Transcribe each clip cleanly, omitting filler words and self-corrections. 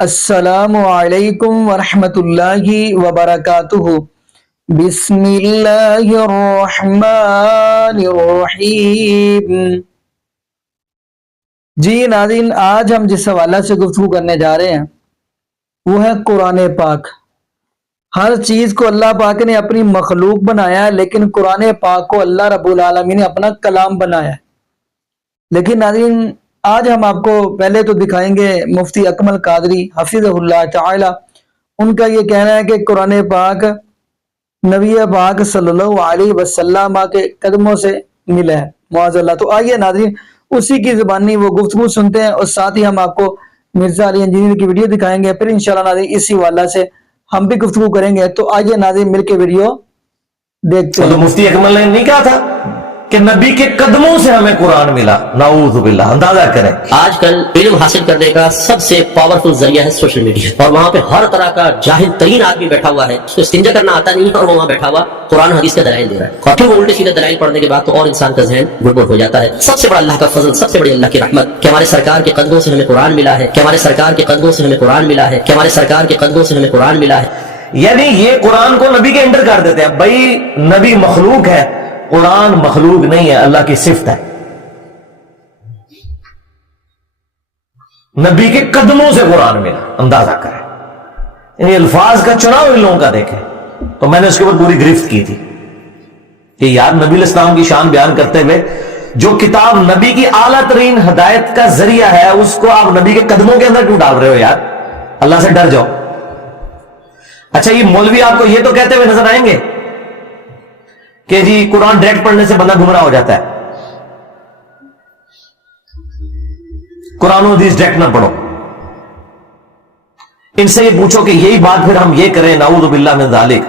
السلام علیکم ورحمۃ اللہ وبرکاتہ۔ بسم اللہ الرحمن الرحیم۔ جی ناظرین، آج ہم جس حوالہ سے گفتگو کرنے جا رہے ہیں وہ ہے قرآن پاک۔ ہر چیز کو اللہ پاک نے اپنی مخلوق بنایا ہے، لیکن قرآن پاک کو اللہ رب العالمین نے اپنا کلام بنایا ہے۔ لیکن ناظرین، آج ہم آپ کو پہلے تو دکھائیں گے مفتی اکمل قادری حفظہ اللہ تعالی۔ ان کا یہ کہنا ہے کہ قرآن پاک نبی پاک صلی اللہ علیہ وسلم کے قدموں سے ملا ہے، معاذ اللہ۔ تو آئیے ناظرین اسی کی زبانی وہ گفتگو سنتے ہیں، اور ساتھ ہی ہم آپ کو مرزا علی انجینئر کی ویڈیو دکھائیں گے، پھر انشاءاللہ ناظرین اسی حوالہ سے ہم بھی گفتگو کریں گے۔ تو آئیے ناظرین مل کے ویڈیو دیکھتے ہیں۔ تو مفتی اکمل نے نہیں کہا تھا کہ نبی کے قدموں سے ہمیں قرآن ملا؟ نعوذ باللہ، اندازہ کریں۔ آج کل علم حاصل کرنے کا سب سے پاورفل ذریعہ ہے سوشل میڈیا، اور وہاں پہ ہر طرح کا جاہل ترین آدمی بیٹھا ہوا ہے، اس کو استنجا کرنا آتا نہیں ہے، اور وہ وہاں بیٹھا ہوا قرآن حدیث کے دلائل دے رہا ہے، اور پھر وہ الٹے سیدھے دلائل پڑھنے کے بعد تو اور انسان کا ذہن گڑبڑ ہو جاتا ہے۔ سب سے بڑا اللہ کا فضل، سب سے بڑی اللہ کی رحمت کہ ہمارے سرکار کے قدموں سے ہمیں قرآن ملا ہے، کہ ہمارے سرکار کے قدموں سے ہمیں قرآن ملا ہے، کہ ہمارے سرکار کے قدموں سے ہمیں قرآن ملا ہے۔ یعنی یہ قرآن کو نبی کے انڈر کر دیتے ہیں، بھائی نبی مخلوق ہے، قرآن مخلوق نہیں ہے، اللہ کی صفت ہے۔ نبی کے قدموں سے قرآن ملا، اندازہ کریں۔ یعنی الفاظ کا چناؤ ان لوگوں کا دیکھیں۔ تو میں نے اس کے اوپر پوری گرفت کی تھی کہ یار نبی علیہ السلام کی شان بیان کرتے ہوئے جو کتاب نبی کی اعلیٰ ترین ہدایت کا ذریعہ ہے، اس کو آپ نبی کے قدموں کے اندر کیوں ڈال رہے ہو؟ یار اللہ سے ڈر جاؤ۔ اچھا، یہ مولوی آپ کو یہ تو کہتے ہوئے نظر آئیں گے کہ جی قرآن ڈائریکٹ پڑھنے سے بندہ گمراہ ہو جاتا ہے، قرآن و حدیث ڈائریکٹ نہ پڑھو۔ ان سے یہ پوچھو کہ یہی بات پھر ہم یہ کریں، نعوذ باللہ من ذالک،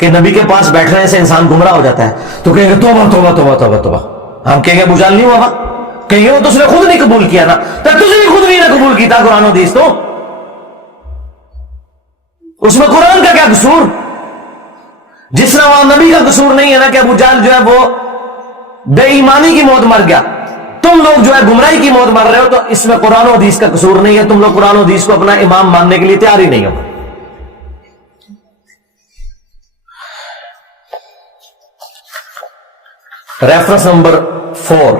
کہ نبی کے پاس بیٹھنے سے انسان گمراہ ہو جاتا ہے، تو کہیں گے توبہ توبہ توبہ توبہ توبہ۔ ہم کہیں گے ابو جہل نہیں ہوا، کہیں گے وہ تو اس نے خود نہیں قبول کیا نا، تب تجھے بھی خود نہیں نہ قبول کیا قرآن و حدیث، تو اس میں قرآن کا کیا قصور؟ جس طرح وہاں نبی کا قصور نہیں ہے نا کہ ابو جہل جو ہے وہ بے ایمانی کی موت مر گیا، تم لوگ جو ہے گمراہی کی موت مر رہے ہو، تو اس میں قرآن و حدیث کا قصور نہیں ہے، تم لوگ قرآن و حدیث کو اپنا امام ماننے کے لیے تیار ہی نہیں ہو۔ ریفرنس نمبر 4،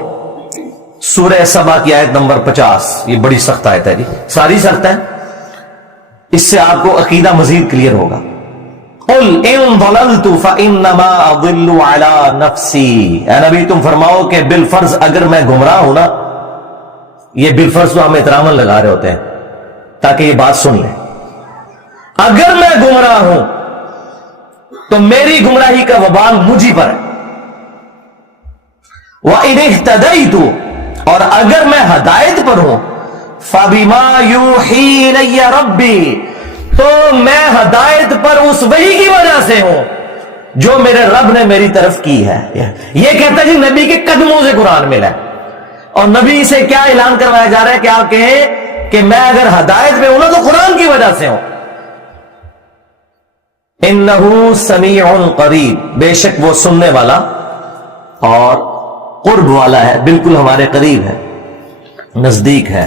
سورہ سبا کی آیت نمبر 50۔ یہ بڑی سخت آیت ہے جی، ساری سخت ہے، اس سے آپ کو عقیدہ مزید کلیئر ہوگا۔ قل ان ضللت فانما اضل على نفسی، اے نبی تم فرماؤ کہ بالفرض اگر میں گمراہ ہوں نا، یہ بالفرض تو ہم احترام لگا رہے ہوتے ہیں تاکہ یہ بات سن لیں، اگر میں گمراہ ہوں تو میری گمراہی کا وبال مجھی پر ہے۔ وَإِنِ اهْتَدَيْتُ، اور اگر میں ہدایت پر ہوں، فَبِمَا يُوحِي إِلَيَّ رَبِّي، تو میں ہدایت پر اس وحی کی وجہ سے ہوں جو میرے رب نے میری طرف کی ہے۔ یہ کہتا ہے جی نبی کے قدموں سے قرآن ملا ہے، اور نبی سے کیا اعلان کروایا جا رہا ہے کہ آپ کہیں کہ میں اگر ہدایت پہ ہوں نا تو قرآن کی وجہ سے ہوں۔ انہ سمیع قریب، بے شک وہ سننے والا اور قرب والا ہے، بالکل ہمارے قریب ہے، نزدیک ہے۔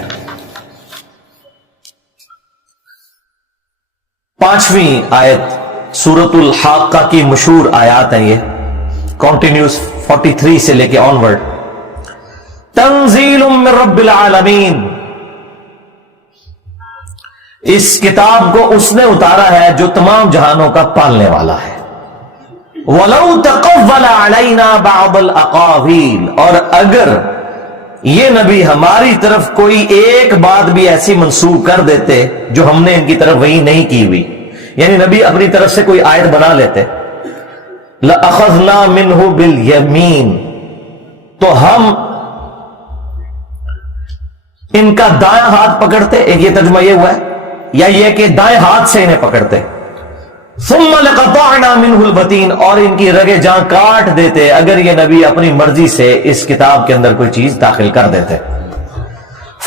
5ویں آیت سورۃ الحاقہ کی مشہور آیات ہیں، یہ کنٹینیوس 43 سے لے کے آنورڈ۔ تنزیل من رب العالمین، اس کتاب کو اس نے اتارا ہے جو تمام جہانوں کا پالنے والا ہے۔ وَلَوْ تَقَوَّلَ عَلَيْنَا بَعْضَ الْأَقَاوِيلِ، اور اگر یہ نبی ہماری طرف کوئی ایک بات بھی ایسی منسوخ کر دیتے جو ہم نے ان کی طرف وہی نہیں کی ہوئی، یعنی نبی اپنی طرف سے کوئی آیت بنا لیتے، لَأَخَذْنَا مِنْهُ بِالْيَمِينِ، تو ہم ان کا دائیں ہاتھ پکڑتے، ایک یہ ترجمہ یہ ہوا ہے، یا یہ کہ دائیں ہاتھ سے انہیں پکڑتے، ثُمَّ لَقَطَعْنَا مِنْهُ الْبَطِينَ، اور ان کی رگے جاں کاٹ دیتے اگر یہ نبی اپنی مرضی سے اس کتاب کے اندر کوئی چیز داخل کر دیتے۔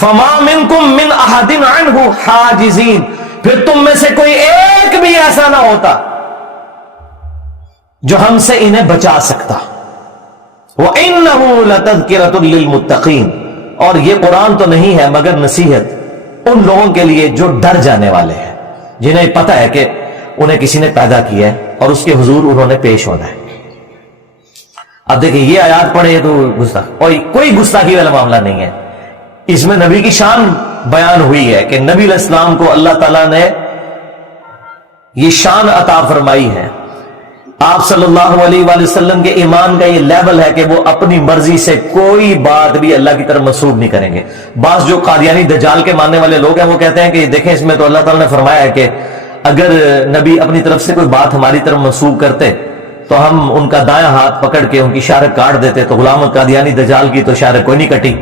فَمَا مِنْكُمْ مِنْ أَحَدٍ عَنْهُ حَاجِزِينَ، پھر تم میں سے کوئی ایک بھی ایسا نہ ہوتا جو ہم سے انہیں بچا سکتا۔ وَإِنَّهُ لَتَذْكِرَةٌ لِّلْمُتَّقِينَ، اور یہ قرآن تو نہیں ہے مگر نصیحت उन लोगों के लिए जो डर जाने वाले हैं, जिन्हें पता है कि उन्हें किसी ने पैदा किया है और उसके हुजूर उन्होंने पेश होना है। अब देखिए ये आयात पढ़े तो गुस्ताख, और कोई गुस्ताखी वाला मामला नहीं है, इसमें नबी की शान बयान हुई है कि नबी अलैहिस्सलाम को अल्लाह ताला ने ये शान अता फरमाई है। आप सल्लल्लाहु अलैहि वसल्लम के ईमान का ये लेवल है कि वो अपनी मर्जी से कोई बात भी अल्लाह की तरफ मंसूब नहीं करेंगे। बास जो कादियानी दज्जाल के मानने वाले लोग हैं वो कहते हैं कि देखें इसमें तो अल्लाह ताला ने फरमाया है कि अगर नबी अपनी तरफ से कोई बात हमारी तरफ मंसूब करते तो हम उनका दायां हाथ पकड़ के उनकी शारक काट देते, तो गुलाम कादियानी दज्जाल की तो शारक कोई नहीं कटी।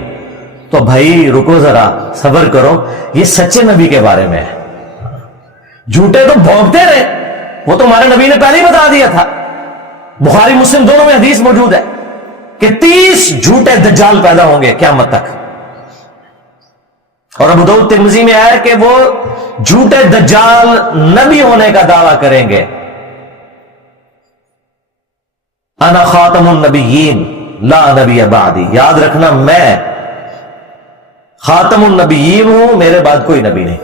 तो भाई रुको जरा, सब्र करो, ये सच्चे नबी के बारे में है। झूठे तो भौंकते रहे, वो तो हमारे नबी ने पहले ही बता दिया था। बुखारी मुस्लिम दोनों में हदीस मौजूद है कि 30 झूठे दज्जाल पैदा होंगे क़यामत तक। और अबू दाऊद तिर्मिज़ी में आया कि वो झूठे दज्जाल नबी होने का दावा करेंगे। अना खातमुन नबिय्यीन ला नबी बादी, याद रखना मैं खातमुन नबिय्यीन हूं, मेरे बाद कोई नबी नहीं।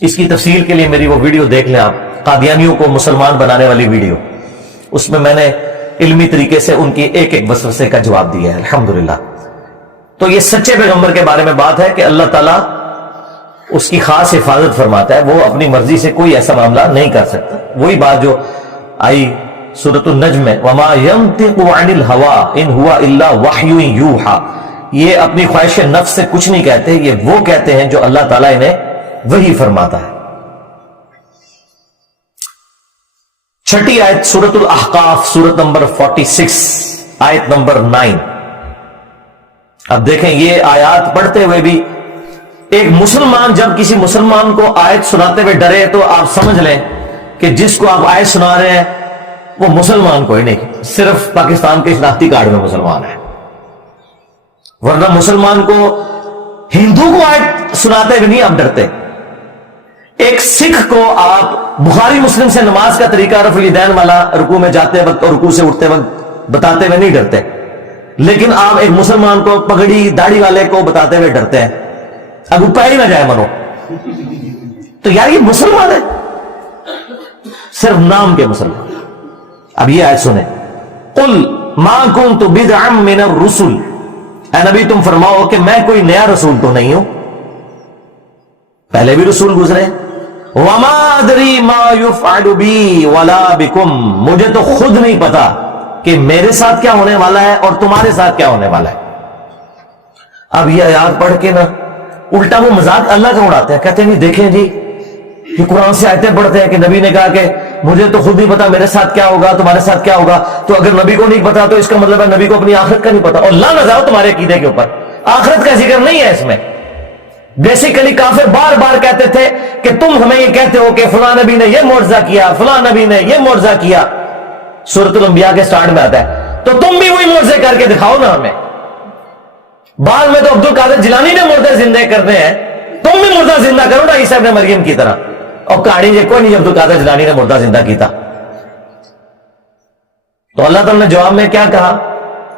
इसकी तफसील के लिए मेरी वो वीडियो देख लें आप, कादियानियों को मुसलमान बनाने वाली वीडियो, उसमें मैंने इल्मी तरीके से उनकी एक एक वसवसे का जवाब दिया है अल्हम्दुलिल्लाह। तो ये सच्चे पैगंबर के बारे में बात है कि अल्लाह ताला उसकी खास हिफाजत फरमाता है, वो अपनी मर्जी से कोई ऐसा मामला नहीं कर सकता। वही बात जो आई सूरतुन नज्म में, वमा यंतिकु अनिल हवा इन हुवा इल्ला वह्युन यूहा, ये अपनी ख्वाहिश नफ्स से कुछ नहीं कहते, ये वो कहते हैं जो अल्लाह ताला इन्हें वही फरमाता है। छठी आयत सूरतुल अहकाफ, सूरत नंबर 46 आयत नंबर 9। अब देखें ये आयत पढ़ते हुए भी एक मुसलमान जब किसी मुसलमान को आयत सुनाते हुए डरे तो आप समझ लें कि जिसको आप आयत सुना रहे हैं वो मुसलमान कोई नहीं, सिर्फ पाकिस्तान के शनाख्ती कार्ड में मुसलमान है, वरना मुसलमान को हिंदू को आयत सुनाते हुए नहीं आप डरते। एक सिख को आप बुखारी मुस्लिम से नमाज का तरीका रफ़ुल यदैन वाला रुकू में जाते वक्त और रुकू से उठते वक्त बताते हुए नहीं डरते, लेकिन आप एक मुसलमान को पगड़ी दाढ़ी वाले को बताते हुए डरते हैं, अब ऊपर ही ना जाए मनो। तो यार ये मुसलमान है, सिर्फ नाम के मुसलमान। अब ये आयत सुने, कुल मा कुन्तु बिदअम मिनर रुसुल, ऐ नबी तुम फरमाओ कि मैं कोई नया रसूल तो नहीं हूं, पहले भी रसूल गुजरे। वमा अदरी मा युफ़अलु बी वला बिकुम, मुझे तो खुद नहीं पता कि मेरे साथ क्या होने वाला है और तुम्हारे साथ क्या होने वाला है। अब ये आयत पढ़ के ना उल्टा वो मजाक अल्लाह का उड़ाते हैं, कहते हैं नहीं देखें जी ये कुरान से आयतें पढ़ते हैं कि नबी ने कहा कि मुझे तो खुद नहीं पता मेरे साथ क्या होगा तुम्हारे साथ क्या होगा, तो अगर नबी को नहीं पता तो इसका मतलब है नबी को अपनी आखिरत का नहीं पता। और ला ना जाओ तुम्हारे अकीदे के ऊपर, आखिरत का जिक्र नहीं है इसमें। बेसिकली काफिर बार बार कहते थे कि तुम हमें ये कहते हो कि फलां नबी ने ये मुआजिजा किया, फलां नबी ने ये मुआजिजा किया, सूरतुल अंबिया के स्टार्ट में आता है, तो तुम भी वही मुआजिजे करके दिखाओ ना हमें। बाद में तो अब्दुल कादिर जिलानी ने मुर्दे जिंदे करने हैं, तुम भी मुर्दा जिंदा करो ना ईसा इब्न मरियम की तरह। और कहानी ये कोई नहीं अब्दुल कादिर जिलानी ने मुर्दा जिंदा किया। तो अल्लाह ताला ने जवाब में क्या कहा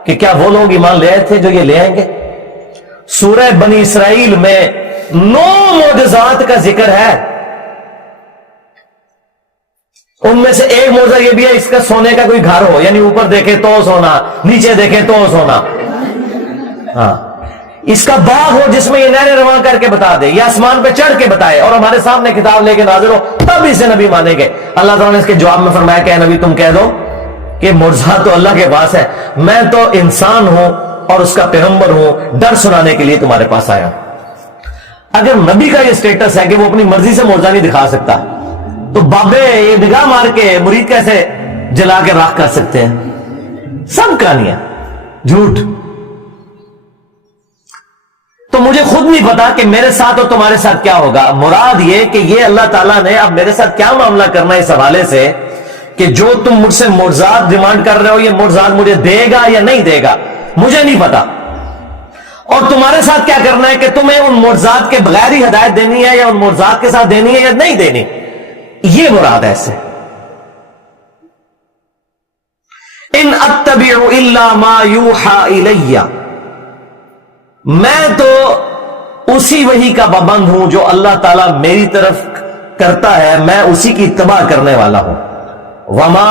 कि क्या वो लोग ईमान ले आए थे जो ये ले आएंगे। सूरह बनी इसराइल में 9 मोजज़ात का जिक्र है, उनमें से एक मोजा ये भी है इसका सोने का कोई घर हो, यानी ऊपर देखे तो सोना, नीचे देखे तो सोना, हाँ इसका बाग हो जिसमें ये नहरें रवां करके बता दे, या आसमान पे चढ़ के बताए और हमारे सामने किताब लेके नाजिर हो, तब इसे नबी मानेंगे। अल्लाह ताला ने इसके जवाब में फरमाया कि नबी तुम कह दो कि मुर्जा तो अल्लाह के पास है, मैं तो इंसान हूं और उसका पैगंबर हूं, डर सुनाने के लिए तुम्हारे पास आया। अगर नबी का ये स्टेटस है कि वो अपनी मर्जी से मुर्जा नहीं दिखा सकता, तो बाबे ये निगाह मार के मुरीद कैसे जला के राख कर सकते हैं। सब कहानियां झूठ। तो मुझे खुद नहीं पता कि मेरे साथ और तुम्हारे साथ क्या होगा। मुराद ये कि ये अल्लाह ताला ने अब मेरे साथ क्या मामला करना है इस हवाले से कि जो तुम मुझसे मुर्जात डिमांड कर रहे हो, ये मुर्जात मुझे देगा या नहीं देगा मुझे नहीं पता। और तुम्हारे साथ क्या करना है कि तुम्हें उन मुर्जात के बगैर ही हिदायत देनी है या उन मुर्जात के साथ देनी है या नहीं देनी, ये मुराद है इससे। इन अत्तबिउ इल्ला मा यूहा इलैया, मैं तो उसी वही का पाबंद हूं जो अल्लाह ताला मेरी तरफ करता है, मैं उसी की इत्तबा करने वाला हूं। वमा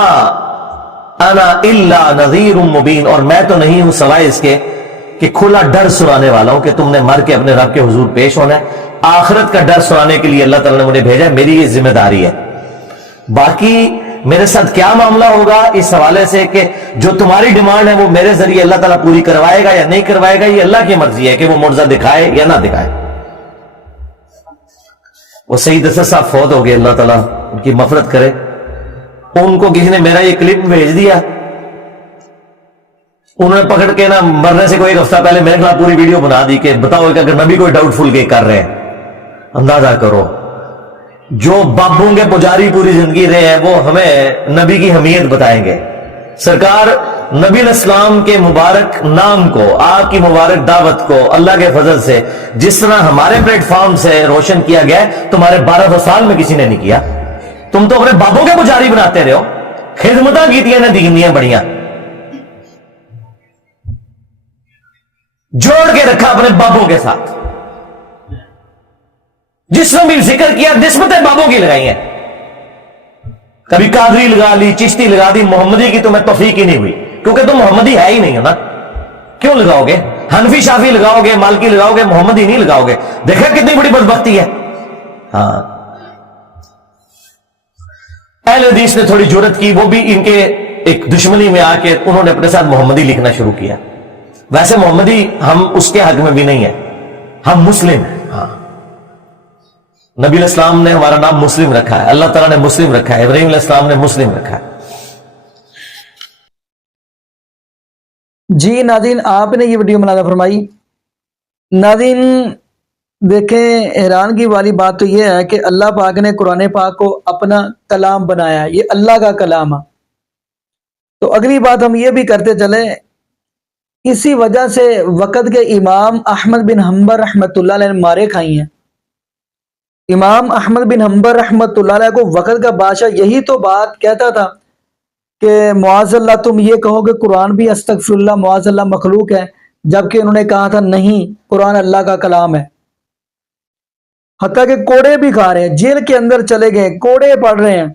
अना इल्ला नज़ीरुम मुबीन, और मैं तो नहीं हूं सवाए इसके कि खुला डर सुनाने वाला हूं कि तुमने मर के अपने रब के हुजूर पेश होना है। आखिरत का डर सुनाने के लिए अल्लाह ताला ने मुझे भेजा है, मेरी ये जिम्मेदारी है। बाकी मेरे साथ क्या मामला होगा इस हवाले से कि जो तुम्हारी डिमांड है वो मेरे जरिए अल्लाह ताला पूरी करवाएगा या नहीं करवाएगा, ये अल्लाह की मर्जी है कि वो मुर्जा दिखाए या ना दिखाए। वो सईद असद साहब फौत हो गए, अल्लाह ताला उनकी मफरत करे। उनको किसी ने मेरा ये क्लिप भेज दिया, उन्होंने पकड़ के ना मरने से कोई एक हफ्ता पहले मेरे खिलाफ पूरी वीडियो बना दी कि बताओ कि अगर नबी कोई डाउटफुल के कर रहे हैं। अंदाजा करो, जो बाबों के पुजारी पूरी जिंदगी रहे हैं वो हमें नबी की हमीयत बताएंगे। सरकार नबी इस्लाम के मुबारक नाम को, आपकी मुबारक दावत को अल्लाह के फजल से जिस तरह हमारे प्लेटफॉर्म से रोशन किया गया है, तुम्हारे 1200 साल में किसी ने नहीं किया। तुम तो अपने बाबों के पुजारी बनाते रहे हो, खिदमता कीतियां ने दीनियां बढ़िया, जोड़ के रखा अपने बाबों के साथ। जिसने भी जिक्र किया निस्बतें बाबों की लगाई हैं, कभी कादरी लगा ली, चिश्ती लगा दी, मोहम्मदी की तुम्हें तौफीक ही नहीं हुई, क्योंकि तुम मोहम्मदी है ही नहीं हो ना। क्यों लगाओगे? हनफी शाफी लगाओगे, मालकी लगाओगे, मोहम्मदी नहीं लगाओगे। देखा कितनी बड़ी बदबख्ती है। हाँ, अहले हदीस ने थोड़ी जुर्रत की, वो भी इनके एक दुश्मनी में आके उन्होंने अपने साथ मोहम्मदी लिखना शुरू किया। वैसे मोहम्मदी हम उसके हक में भी नहीं है, हम मुस्लिम हैं। हाँ, नबी इस्लाम ने हमारा नाम मुस्लिम रखा है, अल्लाह ताला ने मुस्लिम रखा है, इब्राहीम इस्लाम ने मुस्लिम रखा है। जी नाज़रीन, आपने ये वीडियो मुलाज़ा फरमाई। नाज़रीन देखें, हैरान की वाली बात तो ये है कि अल्लाह पाक ने कुरान पाक को अपना कलाम बनाया, ये अल्लाह का कलाम है। तो अगली बात हम ये भी करते चले, इसी वजह से वक़्त के इमाम अहमद बिन हम्बर रहमतुल्लाह अलैह ने मारे खाई हैं। इमाम अहमद बिन हम्बर रहमतुल्लाह अलैह को वक़्त का बादशाह यही तो बात कहता था कि मुआज़ल्लाह तुम ये कहो कि कुरान भी अस्तगफिरुल्लाह मुआज़ल्लाह मखलूक है, जबकि उन्होंने कहा था नहीं, कुरान अल्लाह का कलाम है। हत्ता कि कोड़े भी खा रहे हैं, जेल के अंदर चले गए, कोड़े पढ़ रहे हैं।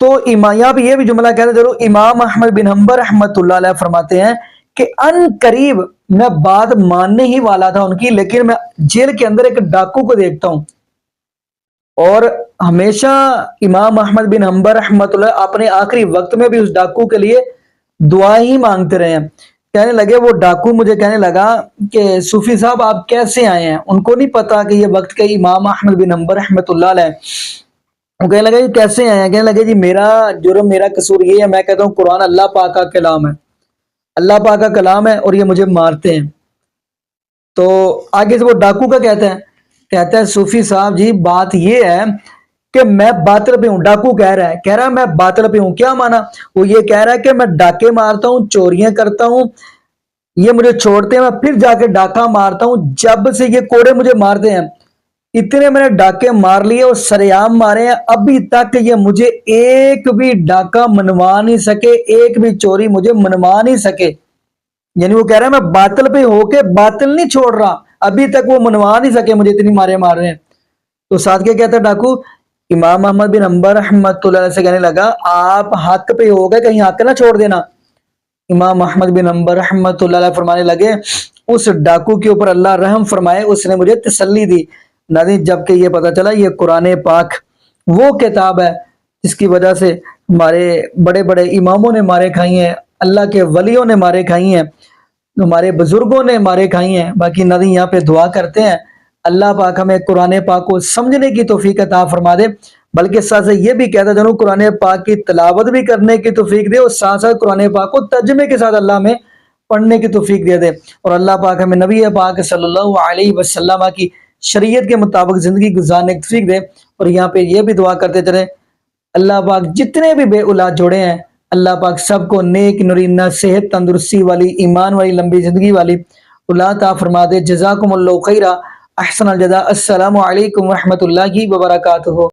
तो यहाँ पे ये भी जुमला कहते जरूर, इमाम अहमद बिन हम्बर रहमतुल्लाह अलैह फरमाते हैं कि अन करीब मैं बात मानने ही वाला था उनकी, लेकिन मैं जेल के अंदर एक डाकू को देखता हूं, और हमेशा इमाम अहमद बिन हम्बर रहमतुल्लाह अपने आखिरी वक्त में भी उस डाकू के लिए दुआ ही मांगते रहे हैं। कहने लगे, वो डाकू मुझे कहने लगा कि सूफी साहब आप कैसे आए हैं। उनको नहीं पता कि ये वक्त के इमाम अहमद बिन हम्बर रहमतुल्लाह अलैह। वो कहने लगे कैसे आए हैं। कहने लगे जी मेरा जुर्म, मेरा कसूर ये है, मैं कहता हूँ कुरान अल्लाह पाक का कलाम है, अल्लाह पाक का कलाम है, और ये मुझे मारते हैं। तो आगे से वो डाकू का कहता है सूफी साहब जी बात ये है कि मैं बातिल पे हूँ। डाकू कह रहा है मैं बातिल पे हूँ। क्या माना? वो ये कह रहा है कि मैं डाके मारता हूँ, चोरियां करता हूँ, ये मुझे छोड़ते हैं, मैं फिर जाके डाका मारता हूँ। जब से ये कोड़े मुझे मारते हैं, इतने मैंने डाके मार लिए और सरेआम मारे हैं, अभी तक ये मुझे एक भी डाका मनवा नहीं सके, एक भी चोरी मुझे मनवा नहीं सके। यानी वो कह रहा है मैं बातिल पे होके बातिल नहीं छोड़ रहा, अभी तक वो मनवा नहीं सके, मुझे इतनी मारे मार रहे हैं। तो साथ के कहता है डाकू, इमाम अहमद बिन हम्बर रहमतुल्लाह से कहने लगा आप हक पे हो गए, कहीं हक ना छोड़ देना। इमाम अहमद बिन हम्बर रहमतुल्लाह फरमाने लगे, उस डाकू के ऊपर अल्लाह रहम फरमाए, उसने मुझे तसल्ली दी। नाज़रीन जबकि ये पता चला ये कुरान पाक वो किताब है जिसकी वजह से हमारे बड़े बड़े इमामों ने मारे खाई हैं, अल्लाह के वलियों ने मारे खाई हैं, हमारे बुजुर्गों ने मारे खाई हैं। बाकी नाज़रीन यहाँ पे दुआ करते हैं अल्लाह पाक हमें कुरान पाक को समझने की तौफीक अता फरमा दे, बल्कि साथ से ये भी कहता चलूं कुरान पाक की तिलावत भी करने की तौफीक दे, और साथ साथ कुरान पाक को तर्जुमे के साथ अल्लाह में पढ़ने की तौफीक दे दे, और अल्लाह पाक हमें नबी पाक सल्लल्लाहु अलैहि वसल्लम की शरीयत के मुताबिक जिंदगी गुजारने की तौफीक दे। और यहाँ पे ये भी दुआ करते चले अल्लाह पाक जितने भी बे औलाद जोड़े हैं, अल्लाह पाक सबको नेक नूरीना सेहत तंदुरुस्ती वाली ईमान वाली लंबी जिंदगी वाली औलाद अता फरमा दे। जज़ाकुमुल्लाहु खैरा, अहसनल जज़ा। अस्सलामु अलैकुम व रहमतुल्लाहि व बरकातुहू।